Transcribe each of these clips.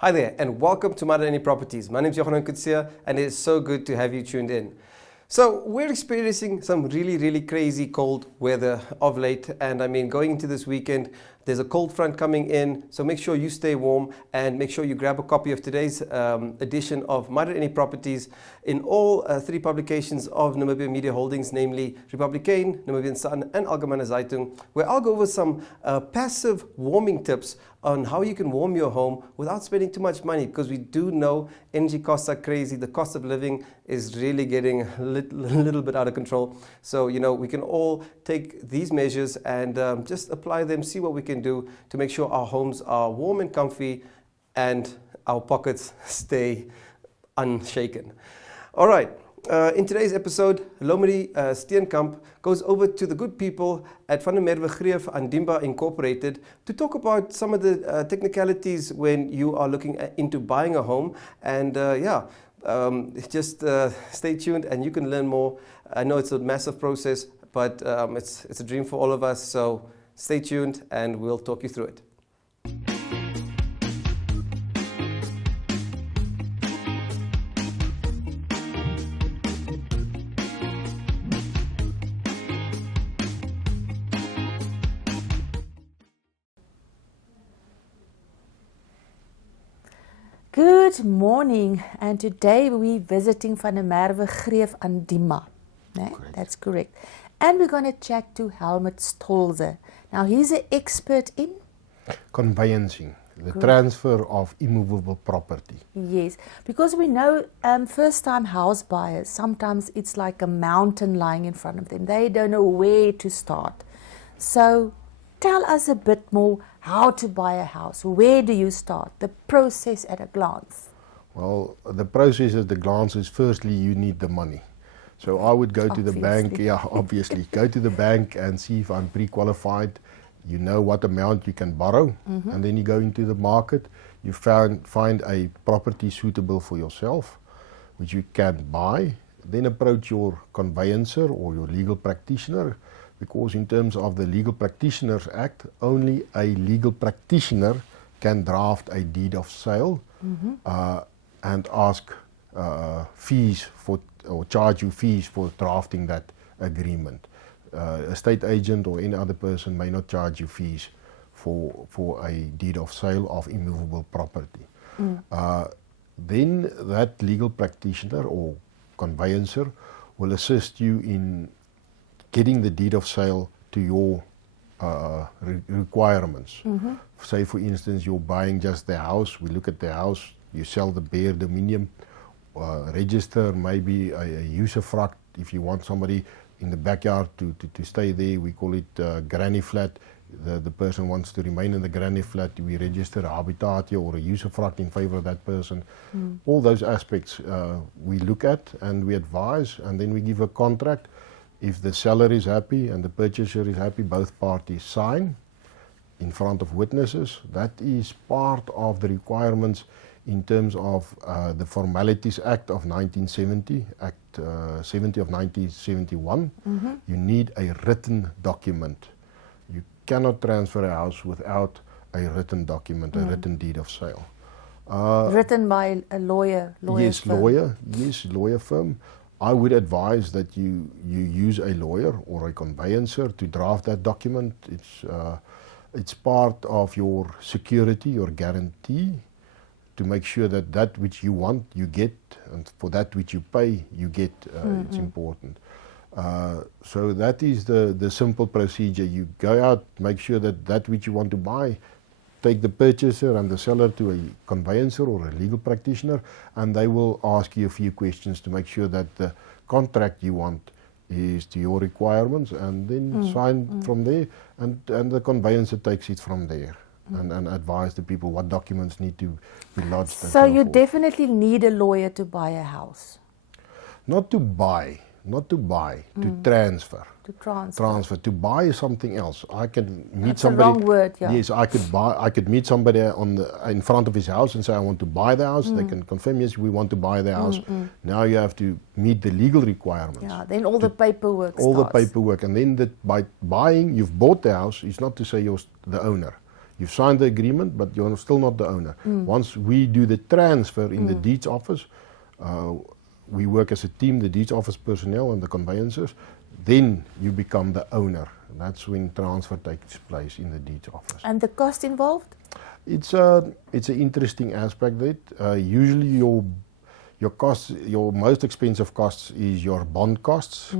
Hi there, and welcome to My.Na Properties. My name is Johan Kutsia, and it is so good to have you tuned in. So we're experiencing some really crazy cold weather of late, and I mean going into this weekend, there's a cold front coming in, so make sure you stay warm and make sure you grab a copy of today's edition of My.Na Properties in all three publications of Namibian Media Holdings, namely Republikein, Namibian Sun and Algemene Zeitung, where I'll go over some passive warming tips on how you can warm your home without spending too much money, because we do know energy costs are crazy. The cost of living is really getting a little bit out of control. So, you know, we can all take these measures and just apply them, see what we can do to make sure our homes are warm and comfy and our pockets stay unshaken. All right. In today's episode, Lomeri Steenkamp goes over to the good people at Merwe-Greef-Andima Inc. to talk about some of the technicalities when you are looking into buying a home. And just stay tuned and you can learn more. I know it's a massive process, but it's a dream for all of us. So stay tuned and we'll talk you through it. Good morning, and today we're visiting van Merwe-Greef-Andima. That's correct. And we're going to chat to Helmut Stolze. Now, he's an expert in conveyancing, the transfer of immovable property. Yes, because we know first-time house buyers, sometimes it's like a mountain lying in front of them. They don't know where to start. So tell us a bit more how to buy a house. Where do you start? The process at a glance. Well, the process at a glance is firstly you need the money. So I would go to the bank, obviously, go to the bank and see if I'm pre-qualified. You know what amount you can borrow, and then you go into the market. You find a property suitable for yourself, which you can buy. Then approach your conveyancer or your legal practitioner, because in terms of the Legal Practitioners Act, only a legal practitioner can draft a deed of sale and ask fees for, or charge you fees for drafting that agreement. A state agent or any other person may not charge you fees for a deed of sale of immovable property. Then that legal practitioner or conveyancer will assist you in getting the deed of sale to your requirements. Say, for instance, you're buying just the house. We look at the house, you sell the bare dominium, register maybe a usufruct. If you want somebody in the backyard to stay there, we call it granny flat. The person wants to remain in the granny flat, we register a habitatio or a usufruct in favor of that person. All those aspects we look at and we advise, and then we give a contract. If the seller is happy and the purchaser is happy, both parties sign in front of witnesses. That is part of the requirements in terms of the Formalities Act of 1970, Act 70 of 1971. You need a written document. You cannot transfer a house without a written document, a written deed of sale. Written by a lawyer? Yes, firm. Lawyer firm. I would advise that you use a lawyer or a conveyancer to draft that document. It's part of your security, your guarantee, to make sure that that which you want, you get, and for that which you pay, you get. It's important. So that is the simple procedure. You go out, make sure that that which you want to buy, take the purchaser and the seller to a conveyancer or a legal practitioner, and they will ask you a few questions to make sure that the contract you want is to your requirements, and then sign from there, and the conveyancer takes it from there and advise the people what documents need to be lodged. So you definitely need a lawyer to buy a house? Not to buy, to transfer. To transfer. Transfer. To buy is something else. I can meet That's somebody. A wrong word, yeah. Yes, I could meet somebody in front of his house and say, I want to buy the house. They can confirm, yes, we want to buy the house. Now you have to meet the legal requirements. Yeah, then all the paperwork starts. The paperwork. And then by buying, you've bought the house. It's not to say you're the owner. You've signed the agreement, but you're still not the owner. Once we do the transfer in the deeds office, we work as a team, the deeds office personnel and the conveyancers, then you become the owner. That's when transfer takes place in the deeds office. And the cost involved? It's an interesting aspect that usually your costs, your most expensive costs is your bond costs.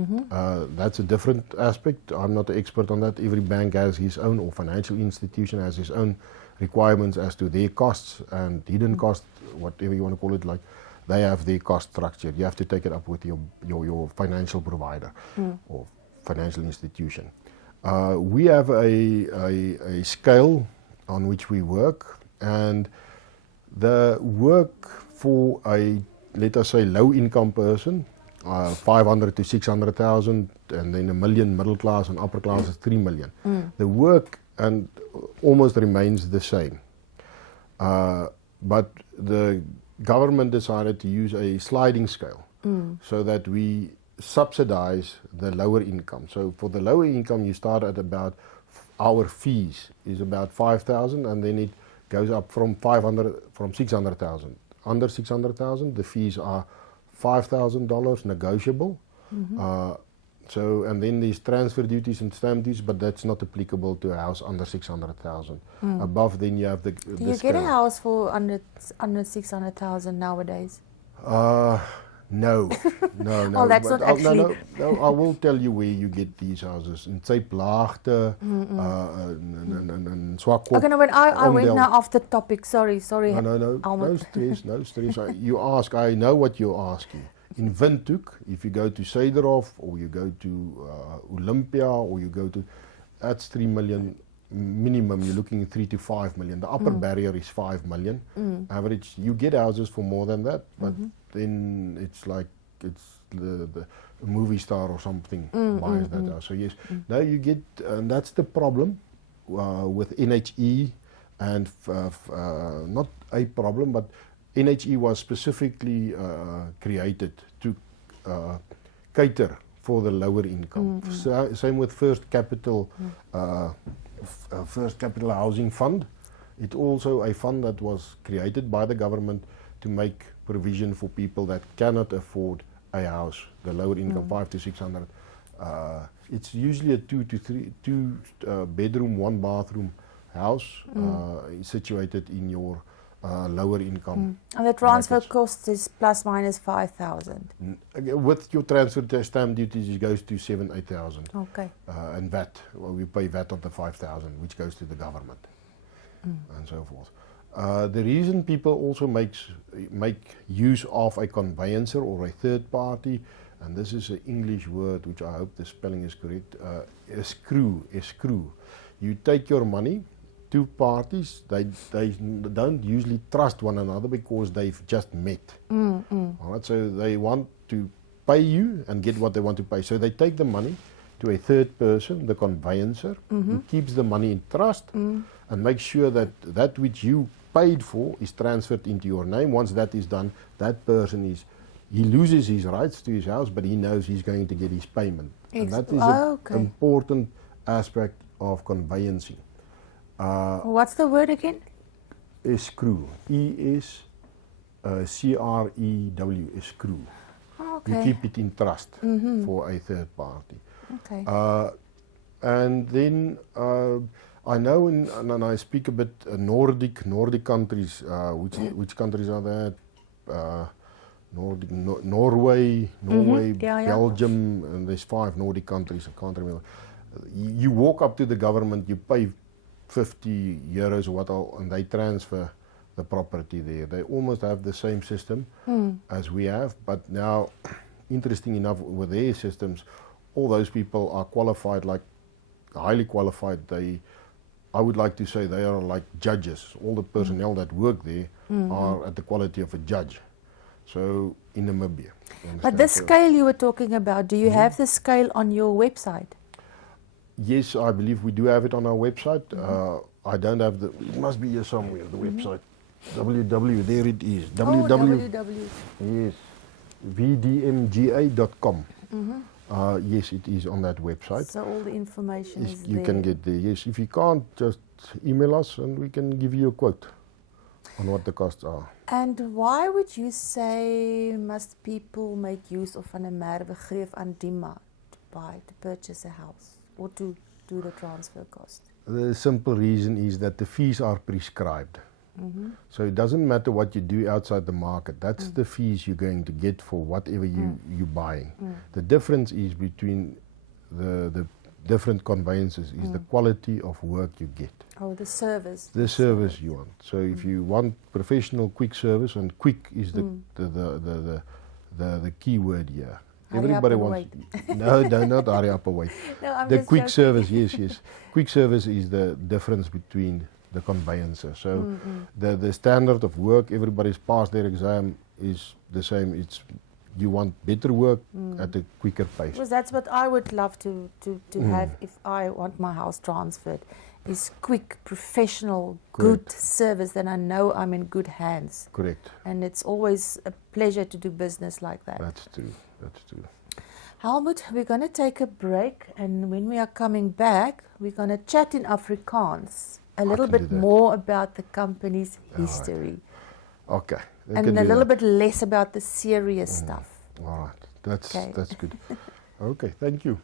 That's a different aspect. I'm not an expert on that. Every bank has his own, or financial institution has his own requirements as to their costs and hidden costs, whatever you want to call it. Like they have their cost structure. You have to take it up with your financial provider or financial institution. We have a scale on which we work, and the work for a, let us say, low-income person, 500 to 600,000, and then a million middle class and upper class is 3 million. The work and almost remains the same, but the government decided to use a sliding scale so that we subsidize the lower income. So for the lower income, you start at about, our fees is about 5,000, and then it goes up from 600,000. Under 600,000, the fees are $5,000 negotiable. So, and then there's transfer duties and stamp duties, but that's not applicable to a house under 600,000. Above, then you have the. Do you get a house for under 600,000 nowadays? No, no. Oh, that's not actually. No, I will tell you where you get these houses. In Zeeplaagte, and Swakop. Okay, no, but I went now off the topic. Sorry. No stress. You ask, I know what you're asking. In Windhoek, if you go to Suiderhof, or you go to Olympia, or you go to, that's 3 million minimum. You're looking at 3 to 5 million. The upper barrier is 5 million. Average, you get houses for more than that, but then it's like it's the movie star or something buys that house. So yes, now you get, and that's the problem with NHE, and not a problem, but NHE was specifically created to cater for the lower income. Same with First Capital Housing Fund. It's also a fund that was created by the government to make provision for people that cannot afford a house, the lower income, 5 to 600. It's usually a 2 bedroom, 1 bathroom house situated in your lower income. And the transfer cost is plus minus 5,000. With your transfer stamp duties, it goes to 7,000-8,000. Okay. And VAT, well, we pay VAT on the 5,000, which goes to the government, and so forth. The reason people also make use of a conveyancer or a third party, and this is an English word which I hope the spelling is correct, escrow. You take your money. Two parties, they don't usually trust one another because they've just met. All right, so they want to pay you and get what they want to pay. So they take the money to a third person, the conveyancer, who keeps the money in trust and makes sure that that which you paid for is transferred into your name. Once that is done, that person he loses his rights to his house, but he knows he's going to get his payment. And that is an important aspect of conveyancing. What's the word again? Escrew. E-S-C-R-E-W. Escrew. Okay. You keep it in trust for a third party. Okay. And then I know, and I speak a bit Nordic countries. Which countries are that? Norway, Belgium, and there's 5 Nordic countries. I can't remember. You walk up to the government, you pay 50 euros or what, and they transfer the property there. They almost have the same system as we have, but now, interesting enough, with their systems, all those people are qualified, like highly qualified. I would like to say they are like judges. All the personnel that work there are at the quality of a judge. So in Namibia. But the scale you were talking about, do you have the scale on your website? Yes, I believe we do have it on our website. I don't have it must be here somewhere, the website. www, there it is. www. Yes, vdmga.com. Yes, it is on that website. So all the information is You there. can get there. Yes, if you can't, just email us and we can give you a quote on what the costs are. And why would you say must people make use of van 'n Merwe-Greef-Andima to purchase a house or to do the transfer cost? The simple reason is that the fees are prescribed. So it doesn't matter what you do outside the market. That's the fees you're going to get for whatever you're buying. The difference is between the different conveyances is the quality of work you get. Oh, the service. The service you want. So if you want professional, quick service, and quick is the key word here. Hurry up and wait. No, not hurry up and wait. No, I'm The just quick joking. service, yes. Quick service is the difference between the conveyancer. So the standard of work, everybody's passed their exam, is the same. You want better work at a quicker pace. Because that's what I would love to have if I want my house transferred, is quick, professional, good service, then I know I'm in good hands. Correct. And it's always a pleasure to do business like that. That's true. Helmut, we're going to take a break, and when we are coming back, we're going to chat in Afrikaans a little bit more about the company's history. Okay. And a little bit less about the serious stuff. All right. That's good. Okay, thank you.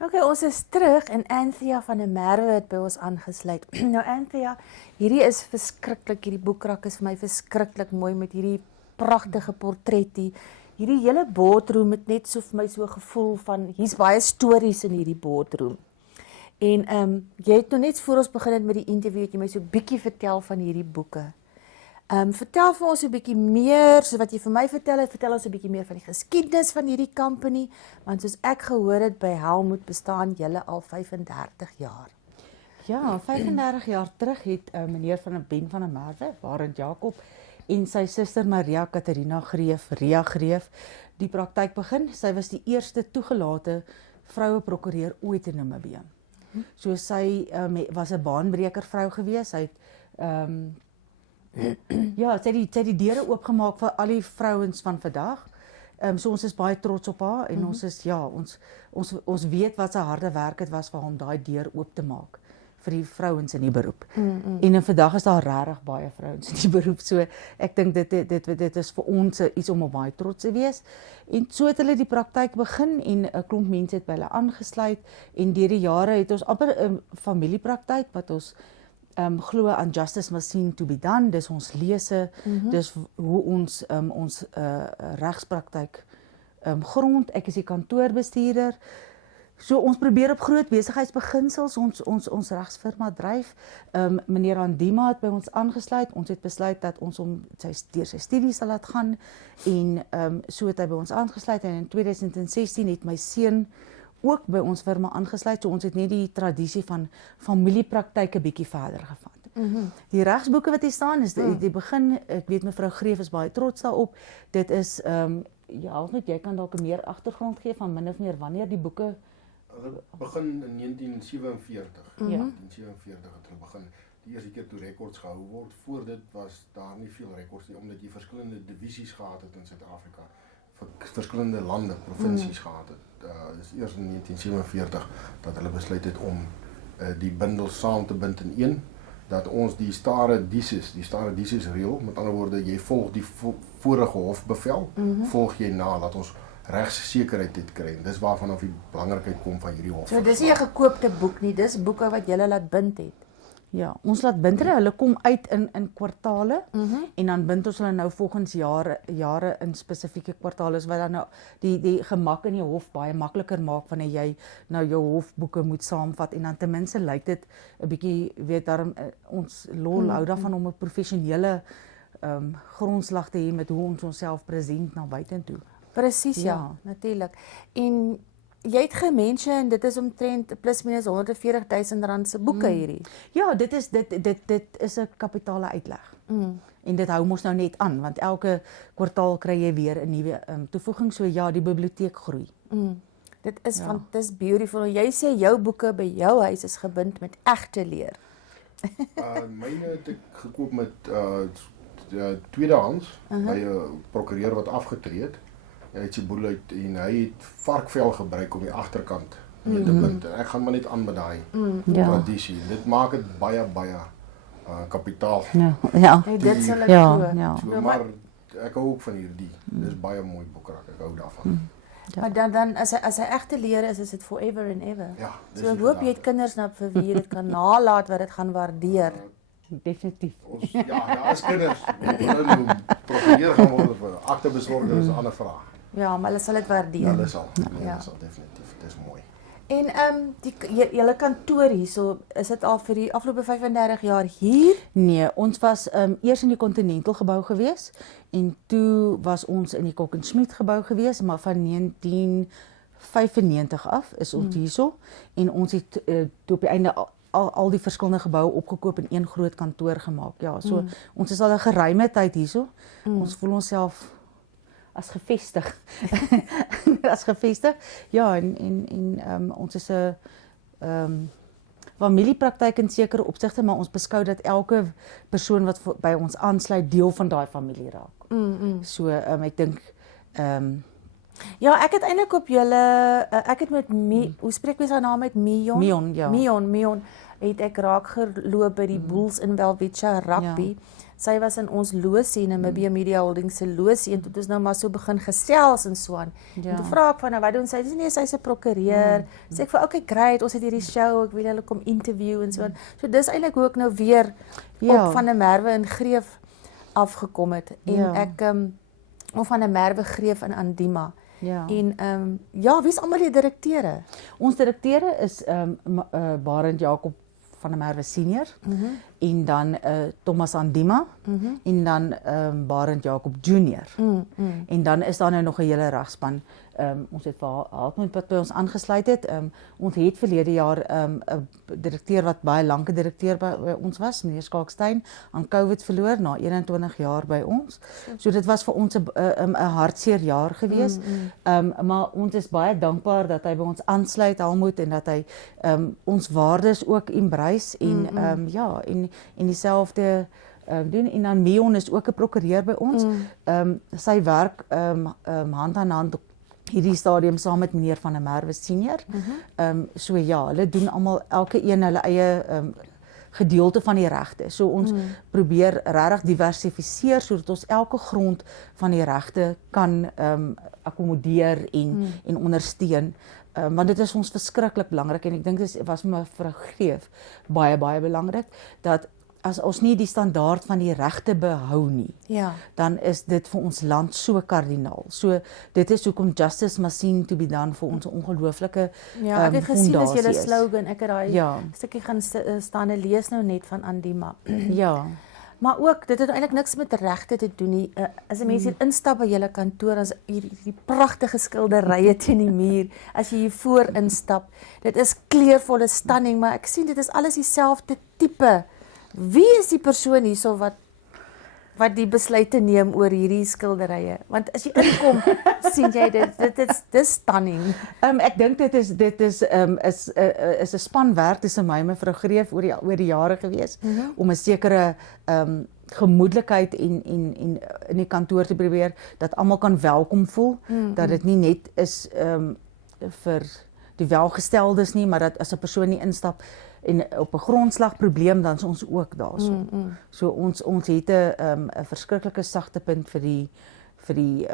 Okay, ons is terug en Anthea van der Merwe het by ons aangesluit. Nou Anthea, hierdie is verskriklik, hierdie boekrak is vir my verskriklik mooi met hierdie pragtige portretie. Hierdie hele boardroom het net so vir my so gevoel van, hier's baie stories in hierdie boardroom. En jy het nou net voor ons begin met die interview, het jy my so bietjie vertel van hierdie boeke. Vertel vir ons 'n bietjie meer, so wat jy vir my vertel ons 'n bietjie meer van die geskiedenis van hierdie company, want soos ek gehoor het, by Helmut bestaan julle al 35 jaar. Ja, 35 jaar terug het meneer Ben van der Merwe, Barend Jakob, en sy suster Maria Katharina Greef, Ria Greef, die praktyk begin. Sy was die eerste toegelate vroue prokureur ooit in Namibië. So sy was 'n baanbreker vrou gewees. Sy het ja, sy het die deure oopgemaak vir al die vrouens van vandag. So ons is baie trots op haar en ons is ons weet wat sy harde werk het was vir hom daai deur oop te maak vir die vrouens in die beroep. En vandag is daar regtig baie vrouens in die beroep. So ek dink dit is vir ons iets om op baie trots te wees. En so het hulle die praktyk begin en 'n klomp mense het by hulle aangesluit en deur die jare het ons amper 'n familiepraktyk wat ons glo aan justice must seem to be done, dis ons lese, dis hoe ons regspraktyk grond. Ek is die kantoorbestuurder. So ons probeer op groot besigheidsbeginsels ons regsfirma dryf. Meneer Andima het by ons aangesluit. Ons het besluit dat ons hom deur sy studies sal laat gaan en so het hy by ons aangesluit en in 2016 het my seun ook by ons firma aangesluit. So ons het net die tradisie van familiepraktyke bietjie verder gevat. Die regsboeke wat hier staan is die begin, ek weet mevrou Greef is baie trots daarop. Dit is ja, net jy kan dalk meer agtergrond gee van min of meer wanneer die boeke begin in 1947. Ja. 1947 het hulle begin. Die eerste keer toe rekords gehou word. Voor dit was daar nie veel rekords nie, omdat jy verskillende divisies gehad het in Suid-Afrika. Verskillende lande, provinsies gehad het. Dit is eers in 1947 dat hulle besluit het om die bundel saam te bind in een, dat ons die stare dices reël, met ander woorde, jy volg die vorige hofbevel, volg jy na, dat ons regssekerheid het kry. Dis waarvan af die belangrikheid kom van hierdie hof. So dis nie 'n gekoopte boek nie, dis boeke wat julle laat bind het. Ja, ons laat bind hulle kom uit in kwartale en dan bind ons hulle nou volgens jare in spesifieke kwartale wat dan nou die gemak in die hof baie makliker maak wanneer jy nou jou hofboeke moet saamvat en dan ten minste lyk dit 'n bietjie weet daarom ons lol hou daarvan om 'n professionele grondslag te hê met hoe ons onsself present na buitentoe. Presies, ja, natuurlik. En jy het gemention, dit is omtrent plus minus R140,000 se boeke hierdie. Ja, dit is 'n kapitale uitleg. En dit hou mos nou net aan, want elke kwartaal kry jy weer 'n nuwe toevoeging, so ja, die biblioteek groei. Dit is dis beautiful. En jy sê jou boeke by jou huis is gebind met egte leer. Myne het ek gekoop met tweedehands by 'n prokureur wat afgetree het. Hy het sy boel uit en hy het varkvel gebruik om die agterkant mee te bind. Ek gaan maar net aan met daai tradisie. Dit maak dit baie kapitaal. Ja. Nee, dit sal ek Ja. So, maar ek hou ook van hierdie. Dis baie mooi boekrak. Ek hou daarvan. Maar dan as hy egte leer is dit forever and ever. Ja, dis So ek hoop jy het kinders nou vir wie jy dit kan nalat wat dit gaan waardeer. Definitief. As kinders prokureur gaan word of aktebesorger is 'n ander vraag. Ja, maar hulle sal dit waardeer. Hulle sal definitief. Dis mooi. En julle kantoor hierso, is dit al vir die afgelope 35 jaar hier? Nee, ons was eers in die Continental gebou gewees en toe was ons in die Kok en Schmidt gebou gewees, maar van 1995 af is ons hierso en ons het toe op die einde al die verskillende geboue opgekoop en een groot kantoor gemaak. Ja, so ons is al 'n geruime tyd hierso. Ons voel onsself as gevestig. As gevestig. Ja, en ons is 'n familiepraktyk in sekere opsigte, maar ons beskou dat elke persoon wat by ons aansluit deel van daai familie raak. So ek dink Ja, ek het eintlik op julle ek het met hoe spreek mens haar naam uit? Mion? Mion, ja. Mion het ek raak geloop by die Bulls in Welwitschia rugby. Ja. Sy was in ons losie, Namibia Media Holdings se losie en toe het ons nou maar so begin gesels en so aan. Ja. En toe vra ek van haar, wat doen sy? Sy sê nee, sy's 'n prokureur. Sê ek vir okay, great, ons het hierdie show, ek wil hulle kom interview en so aan. So dis eintlik hoe ek nou weer op van 'n Merwe-Greef afgekom het en ek of van 'n Merwe-Greef-Andima. Ja. En wie's almal die direkteure? Ons direkteure is Barend Jakob van der Merwe senior en dan Thomas Andima en dan Barend Jakob junior. En dan is daar nou nog 'n hele regspan. Ons het vir Haltman wat by ons aangesluit het. Ons het verlede jaar 'n direkteur wat baie lank 'n direkteur by ons was, meneer Skalkstein, aan COVID verloor na 21 jaar by ons. So dit was vir ons 'n hartseer jaar gewees. Maar ons is baie dankbaar dat hy by ons aansluit, Helmut, en dat hy ons waardes ook embrace en dieselfde doen. En dan Mion is ook 'n prokureur by ons. Sy werk hand aan hand op hierdie stadium saam met meneer van der Merwe senior. So ja, hulle doen almal elke een hulle eie gedeelte van die regte. So ons probeer regtig diversifiseer sodat ons elke grond van die regte kan akkommodeer en ondersteun. Want dit is ons verskriklik belangrik en ek dink dit was vir mevrou Greef baie belangrik dat as ons nie die standaard van die regte behou nie, dan is dit vir ons land so kardinaal. So dit is hoekom justice must seem to be done vir ons ongelooflike ek het gesien as julle is. slogan, ek het daai stukkie gaan staan en lees nou net van Andima. Ja. Maar ook, dit het eintlik niks met regte te doen nie. As 'n mens hier instap by julle kantoor, as hierdie pragtige skilderye teen die muur, as jy hier voor instap, dit is kleurvolle stunning, maar ek sien dit is alles dieselfde tipe. Wie is die persoon hierso wat die besluite neem oor hierdie skilderye? Want as jy inkom, sien jy dis stunning. Ek dink dit is 'n spanwerk tussen my en mevrou Greef oor die jare gewees om 'n sekere gemoedelikheid en in die kantoor te probeer dat almal kan welkom voel, dat dit nie net is vir die welgesteldes nie, maar dat as 'n persoon nie instap en op 'n grondslag probleem, dan is ons ook daarso. So ons het 'n verskriklike sagte punt vir die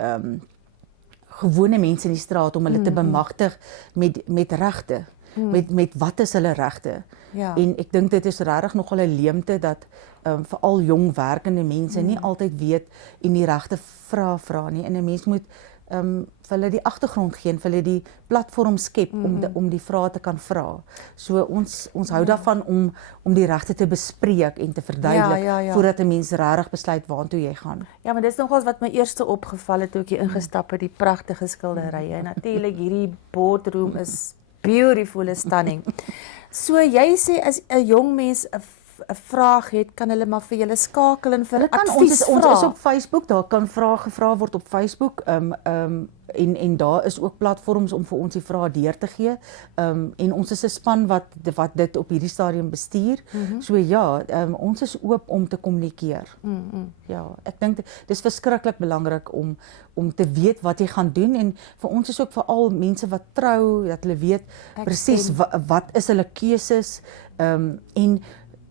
gewone mense in die straat om hulle te bemagtig met regte. met wat is hulle regte. Ja. En ek dink dit is regtig nogal 'n leemte dat veral jong werkende mense nie altyd weet en die regte vrae vra nie. En 'n mens moet vir hulle die agtergrond gee en vir hulle die platform skep om die vrae te kan vra. So ons hou daarvan om die regte te bespreek en te verduidelik voordat 'n mens regtig besluit waartoe jy gaan. Ja, maar dis nogals wat my eerste opgeval het toe ek hier ingestap het, die pragtige skilderye. En natuurlik hierdie boardroom is beautiful and stunning. So jy sê as 'n jong mens 'n vraag het, kan hulle maar vir julle skakel en vir advies vra. Ons is op Facebook, daar kan vrae gevra word op Facebook. En daar is ook platforms om vir ons die vrae deur te gee. En ons is 'n span wat dit op hierdie stadium bestuur. So ja, ons is oop om te kommunikeer. Ja, ek dink dis verskriklik belangrik om te weet wat jy gaan doen, en vir ons is ook veral mense wat trou, dat hulle weet presies wat is hulle keuses, en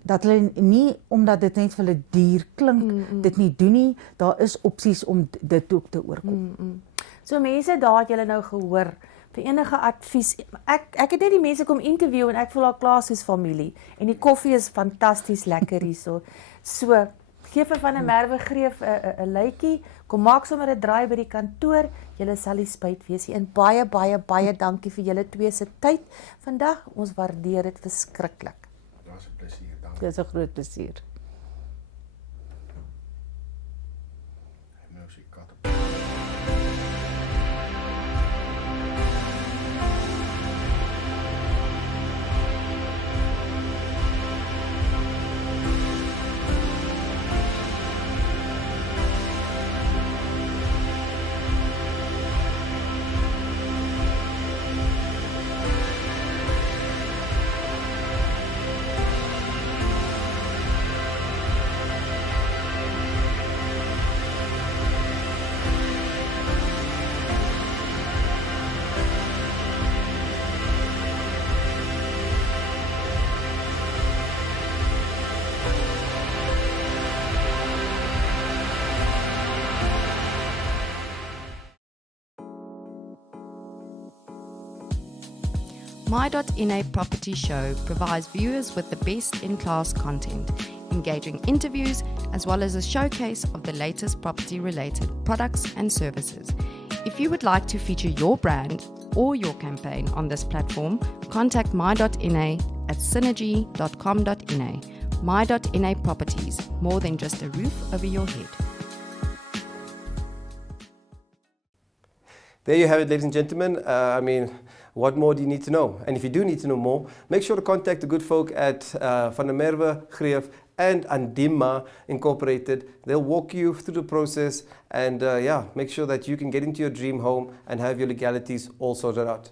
dat hulle nie, omdat dit net vir hulle duur klink, dit nie doen nie. Daar is opsies om dit ook te oorkom. So mense, daar het julle nou gehoor, vir enige advies. Ek het net die mense kom interview en ek voel al klaar soos familie. En die koffie is fantasties lekker hierso. So, gee vir van 'n Merwe-Greef 'n luitjie. Kom maak sommer 'n draai by die kantoor. Julle sal nie spyt wees nie. En baie, baie, baie dankie vir julle twee se tyd vandag. Ons waardeer dit verskriklik. Daar's 'n plesier. Dit is 'n groot plesier. My.Na Property Show provides viewers with the best in-class content, engaging interviews, as well as a showcase of the latest property-related products and services. If you would like to feature your brand or your campaign on this platform, contact My.Na at synergy.com.na. My.Na Properties, more than just a roof over your head. There you have it, ladies and gentlemen. What more do you need to know? And if you do need to know more, make sure to contact the good folk at van der Merwe-Greef-Andima Incorporated. They'll walk you through the process and make sure that you can get into your dream home and have your legalities all sorted out.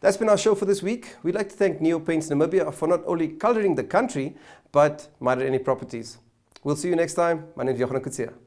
That's been our show for this week. We'd like to thank Neo Paints Namibia for not only coloring the country, but My.Na Properties. We'll see you next time. My name is Merwe-Greef-Andima.